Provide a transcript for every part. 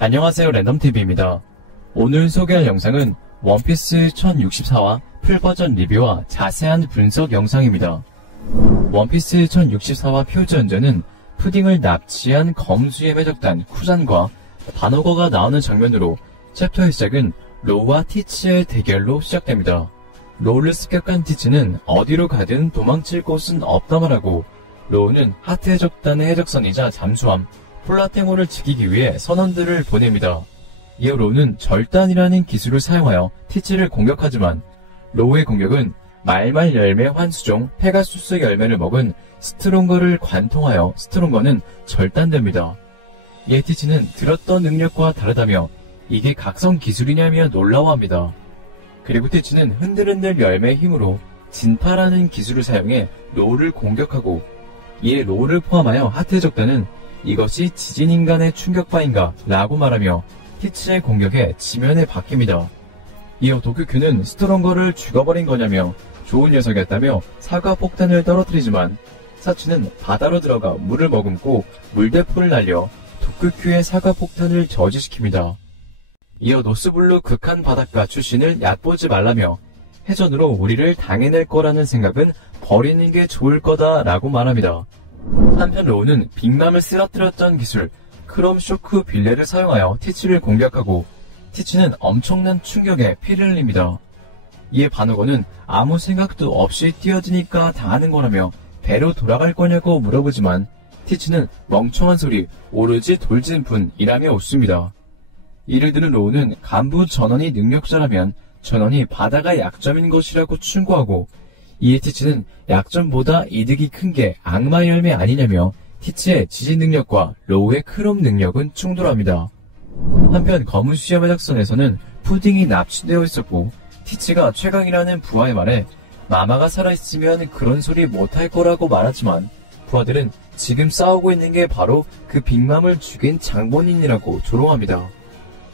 안녕하세요, 랜덤TV입니다. 오늘 소개할 영상은 원피스 1064화 풀버전 리뷰와 자세한 분석 영상입니다. 원피스 1064화 표지연전은 푸딩을 납치한 검수의 해적단 쿠잔과 반어거가 나오는 장면으로 챕터의 시작은 로우와 티치의 대결로 시작됩니다. 로우를 습격한 티치는 어디로 가든 도망칠 곳은 없다 말하고, 로우는 하트 해적단의 해적선이자 잠수함 플라테모를 지키기 위해 선원들을 보냅니다. 이어 로우는 절단이라는 기술을 사용하여 티치를 공격하지만, 로우의 공격은 말말 열매 환수종 페가수스 열매를 먹은 스트롱거를 관통하여 스트롱거는 절단됩니다. 이에 티치는 들었던 능력과 다르다며 이게 각성 기술이냐며 놀라워합니다. 그리고 티치는 흔들흔들 열매의 힘으로 진파라는 기술을 사용해 로우를 공격하고, 이에 로우를 포함하여 하트 해적단은 이것이 지진인간의 충격파인가 라고 말하며 티치의 공격에 지면에 박힙니다. 이어 도쿄큐는 스트롱거를 죽어버린 거냐며 좋은 녀석이었다며 사과폭탄을 떨어뜨리지만, 사치는 바다로 들어가 물을 머금고 물대포를 날려 도쿄큐의 사과폭탄을 저지시킵니다. 이어 노스블루 극한 바닷가 출신을 얕보지 말라며 해전으로 우리를 당해낼 거라는 생각은 버리는 게 좋을 거다 라고 말합니다. 한편 로우는 빅맘을 쓰러뜨렸던 기술 크롬 쇼크 빌레를 사용하여 티치를 공격하고, 티치는 엄청난 충격에 피를 흘립니다. 이에 반어거는 아무 생각도 없이 뛰어드니까 당하는 거라며 배로 돌아갈 거냐고 물어보지만, 티치는 멍청한 소리 오로지 돌진분이라며 웃습니다. 이를 들은 로우는 간부 전원이 능력자라면 전원이 바다가 약점인 것이라고 충고하고, 이에 티치는 약점보다 이득이 큰 게 악마 열매 아니냐며 티치의 지진 능력과 로우의 크롬 능력은 충돌합니다. 한편 검은 수염 해적선에서는 푸딩이 납치되어 있었고, 티치가 최강이라는 부하의 말에 마마가 살아있으면 그런 소리 못할 거라고 말하지만, 부하들은 지금 싸우고 있는 게 바로 그 빅맘을 죽인 장본인이라고 조롱합니다.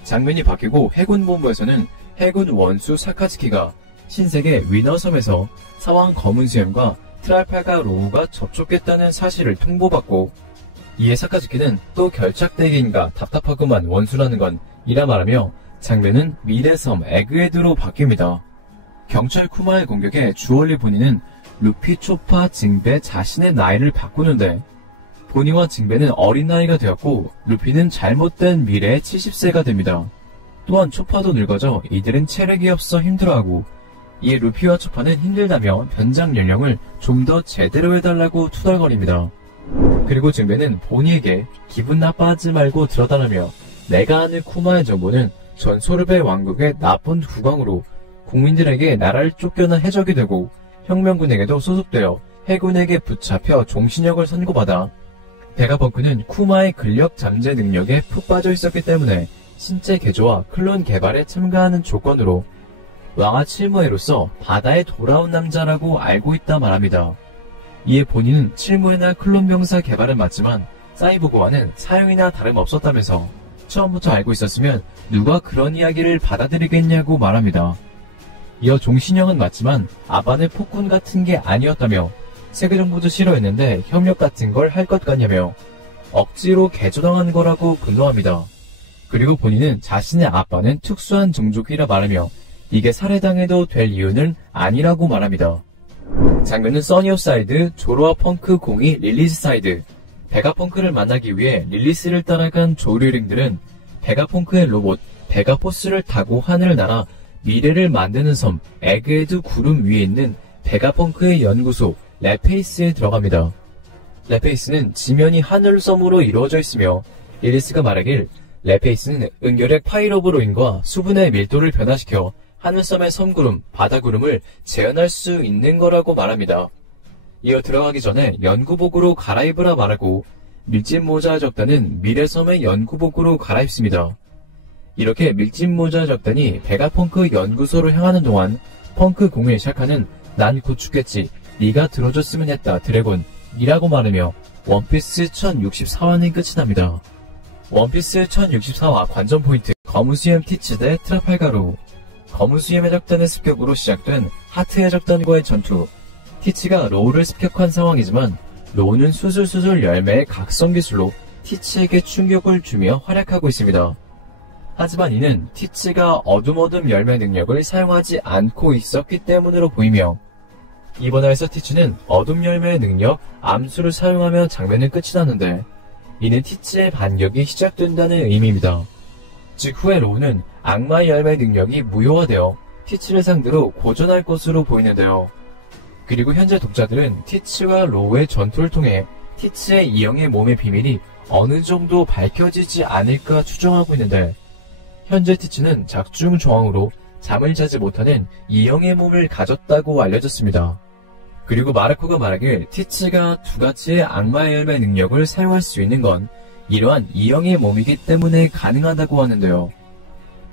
장면이 바뀌고 해군 본부에서는 해군 원수 사카츠키가 신세계 위너섬에서 사왕 검은 수염과 트랄팔가 로우가 접촉했다는 사실을 통보받고, 이에 사카츠키는 또 결착대기인가 답답하구만 원수라는 건 이라 말하며 장면은 미래섬 에그헤드로 바뀝니다. 경찰 쿠마의 공격에 주얼리 보니는 루피 초파 징베 자신의 나이를 바꾸는데, 보니와 징베는 어린 나이가 되었고 루피는 잘못된 미래의 70세가 됩니다. 또한 초파도 늙어져 이들은 체력이 없어 힘들어하고, 이에 루피와 초파는 힘들다며 변장 연령을 좀 더 제대로 해달라고 투덜거립니다. 그리고 징베는 보니에게 기분 나빠하지 말고 들어달라며 내가 아는 쿠마의 정보는 전 소르베 왕국의 나쁜 국왕으로 국민들에게 나라를 쫓겨난 해적이 되고 혁명군에게도 소속되어 해군에게 붙잡혀 종신형을 선고받아 베가펑크는 쿠마의 근력 잠재 능력에 푹 빠져 있었기 때문에 신체 개조와 클론 개발에 참가하는 조건으로 왕아 칠무에로서 바다에 돌아온 남자라고 알고 있다 말합니다. 이에 본인은 칠무에나 클론 병사 개발은 맞지만 사이보그와는 사형이나 다름없었다면서 처음부터 알고 있었으면 누가 그런 이야기를 받아들이겠냐고 말합니다. 이어 종신형은 맞지만 아바는 폭군 같은 게 아니었다며 세계정부도 싫어했는데 협력 같은 걸 할 것 같냐며 억지로 개조당한 거라고 분노합니다. 그리고 본인은 자신의 아빠는 특수한 종족이라 말하며 이게 살해당해도 될 이유는 아니라고 말합니다. 장면은 써니오 사이드, 조로와 펑크 공이 릴리스 사이드, 베가펑크를 만나기 위해 릴리스를 따라간 조류링들은 베가펑크의 로봇 베가포스를 타고 하늘을 날아 미래를 만드는 섬 에그헤드 구름 위에 있는 베가펑크의 연구소 레페이스에 들어갑니다. 레페이스는 지면이 하늘섬으로 이루어져 있으며, 릴리스가 말하길 레페이스는 은결핵 파이로브로인과 수분의 밀도를 변화시켜 하늘섬의 섬구름, 바다구름을 재현할 수 있는 거라고 말합니다. 이어 들어가기 전에 연구복으로 갈아입으라 말하고, 밀짚모자 해적단은 미래섬의 연구복으로 갈아입습니다. 이렇게 밀짚모자 해적단이 베가펑크 연구소로 향하는 동안 펑크 공을 시작하는 난 곧 죽겠지 네가 들어줬으면 했다 드래곤 이라고 말하며 원피스 1064화는 끝이 납니다. 원피스 1064화 관전 포인트 검은 수염 티치 대 트라팔가 로우. 검은 수염 해적단의 습격으로 시작된 하트 해적단과의 전투. 티치가 로우를 습격한 상황이지만 로우는 수술수술 열매의 각성 기술로 티치에게 충격을 주며 활약하고 있습니다. 하지만 이는 티치가 어둠어둠 열매 능력을 사용하지 않고 있었기 때문으로 보이며, 이번 화에서 티치는 어둠 열매의 능력 암수를 사용하며 장면은 끝이 나는데, 이는 티치의 반격이 시작된다는 의미입니다. 즉 후에 로우는 악마의 열매 능력이 무효화되어 티치를 상대로 고전할 것으로 보이는데요. 그리고 현재 독자들은 티치와 로우의 전투를 통해 티치의 이영의 몸의 비밀이 어느 정도 밝혀지지 않을까 추정하고 있는데, 현재 티치는 작중 저항으로 잠을 자지 못하는 이영의 몸을 가졌다고 알려졌습니다. 그리고 마르코가 말하길 티치가 두 가지의 악마의 열매 능력을 사용할 수 있는 건 이러한 이영의 몸이기 때문에 가능하다고 하는데요.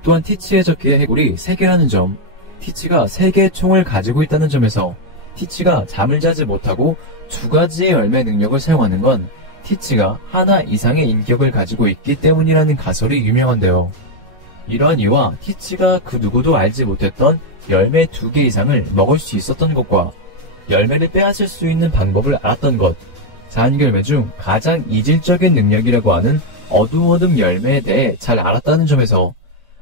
또한 티치의 적기의 해골이 3개라는 점, 티치가 3개의 총을 가지고 있다는 점에서 티치가 잠을 자지 못하고 두 가지의 열매 능력을 사용하는 건 티치가 하나 이상의 인격을 가지고 있기 때문이라는 가설이 유명한데요. 이러한 이유와 티치가 그 누구도 알지 못했던 열매 2개 이상을 먹을 수 있었던 것과 열매를 빼앗을 수 있는 방법을 알았던 것, 자한결매 중 가장 이질적인 능력이라고 하는 어두워둠 열매에 대해 잘 알았다는 점에서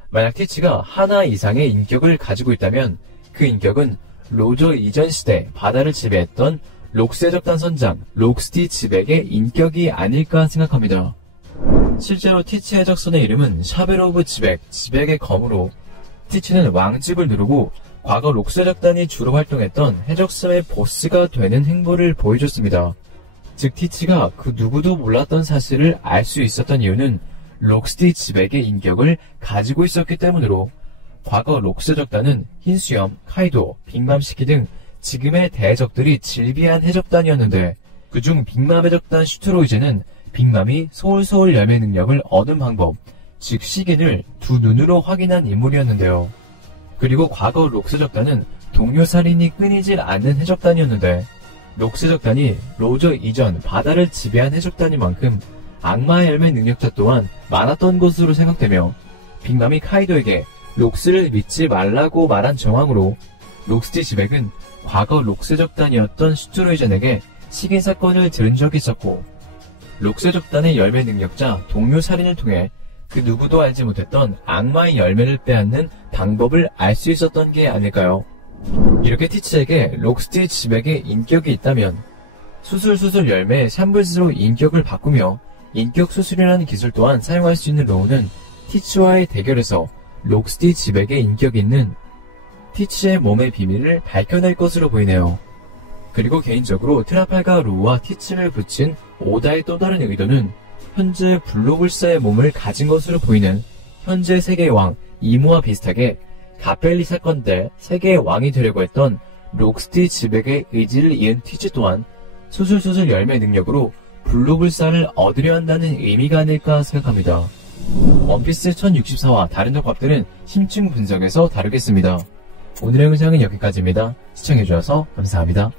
만약 티치가 하나 이상의 인격을 가지고 있다면 그 인격은 로저 이전 시대 바다를 지배했던 록세적단 선장 록스티 즈벡의 인격이 아닐까 생각합니다. 실제로 티치 해적선의 이름은 샤벨 오브 즈벡, 즈벡의 검으로 티치는 왕집을 누르고 과거 록세적단이 주로 활동했던 해적선의 보스가 되는 행보를 보여줬습니다. 즉 티치가 그 누구도 몰랐던 사실을 알 수 있었던 이유는 록스티 즈벡의 인격을 가지고 있었기 때문으로 과거 록세적단은 흰수염, 카이도, 빅맘시키 등 지금의 대적들이 질비한 해적단이었는데 그중 빅맘 해적단 슈트로이제는 빅맘이 소울소울 열매 능력을 얻은 방법, 즉 시긴을 두 눈으로 확인한 인물이었는데요. 그리고 과거 록세적단은 동료 살인이 끊이질 않는 해적단이었는데 록세적단이 로저 이전 바다를 지배한 해적단인 만큼 악마의 열매 능력자 또한 많았던 것으로 생각되며 빅맘이 카이도에게 록스를 믿지 말라고 말한 정황으로 록스티 즈벡은 과거 록세적단이었던 슈트로이젠에게 시긴 사건을 들은 적이 있었고 록세적단의 열매 능력자 동료 살인을 통해 그 누구도 알지 못했던 악마의 열매를 빼앗는 방법을 알 수 있었던 게 아닐까요? 이렇게 티치에게 록스티 즈벡의 인격이 있다면 수술수술 열매 샴블스로 인격을 바꾸며 인격 수술이라는 기술 또한 사용할 수 있는 로우는 티치와의 대결에서 록스티 즈벡의 인격이 있는 티치의 몸의 비밀을 밝혀낼 것으로 보이네요. 그리고 개인적으로 트라팔가 로우와 티치를 붙인 오다의 또 다른 의도는 현재 블로불사의 몸을 가진 것으로 보이는 현재 세계의 왕 이모와 비슷하게 가펠리 사건 때 세계의 왕이 되려고 했던 록스티 즈벡의 의지를 이은 티치 또한 수술수술 열매 능력으로 블로불사를 얻으려 한다는 의미가 아닐까 생각합니다. 원피스 1064와 다른 적밥들은 심층 분석에서 다루겠습니다. 오늘의 영상은 여기까지입니다. 시청해주셔서 감사합니다.